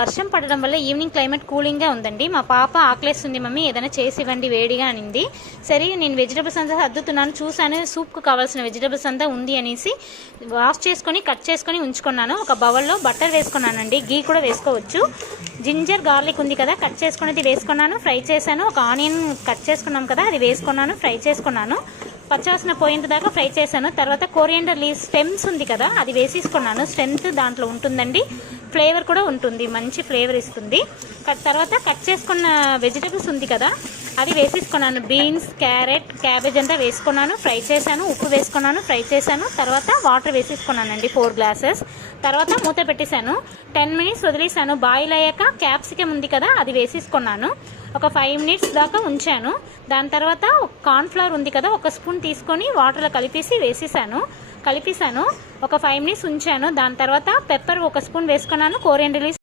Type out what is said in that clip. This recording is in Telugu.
వర్షం పడడం వల్ల ఈవినింగ్ క్లైమేట్ కూలింగ్గా ఉందండి. మా పాప ఆకలేస్తుంది మమ్మీ ఏదైనా చేసి ఇవ్వండి వేడిగా అనింది. సరే నేను వెజిటబుల్స్ అంతా సర్దుతున్నాను, చూసాను సూప్కు కావాల్సిన వెజిటబుల్స్ అంతా ఉంది అనేసి వాష్ చేసుకొని కట్ చేసుకొని ఉంచుకున్నాను. ఒక బౌల్లో బటర్ వేసుకున్నానండి, గీ కూడా వేసుకోవచ్చు. జింజర్ గార్లిక్ ఉంది కదా, కట్ చేసుకునేది వేసుకున్నాను, ఫ్రై చేశాను. ఒక ఆనియన్ కట్ చేసుకున్నాం కదా, అది వేసుకున్నాను, ఫ్రై చేసుకున్నాను. పచ్చివాసన పోయేంత దాకా ఫ్రై చేశాను. తర్వాత కోరియాండర్ లీవ్స్ స్టెమ్స్ ఉంది కదా, అది వేసేసుకున్నాను. స్ట్రెంత్ దాంట్లో ఉంటుందండి, ఫ్లేవర్ కూడా ఉంటుంది, మంచి ఫ్లేవర్ ఇస్తుంది. తర్వాత కట్ చేసుకున్న వెజిటబుల్స్ ఉంది కదా, అది వేసేసుకున్నాను. బీన్స్, క్యారెట్, క్యాబేజ్ అంతా వేసుకున్నాను, ఫ్రై చేశాను. ఉప్పు వేసుకున్నాను, ఫ్రై చేశాను. తర్వాత వాటర్ వేసేసుకున్నానండి 4 గ్లాసెస్. తర్వాత మూత పెట్టేశాను. 10 మినిట్స్ వదిలేసాను. బాయిల్ అయ్యాక క్యాప్సికమ్ ఉంది కదా, అది వేసేసుకున్నాను. ఒక 5 మినిట్స్ దాకా ఉంచాను. దాని తర్వాత కార్న్ఫ్లవర్ ఉంది కదా, 1 స్పూన్ తీసుకొని వాటర్లో కలిపేసాను. ఒక 5 మినిట్స్ ఉంచాను. దాని తర్వాత పెప్పర్ 1 స్పూన్ వేసుకున్నాను. Coriander leaves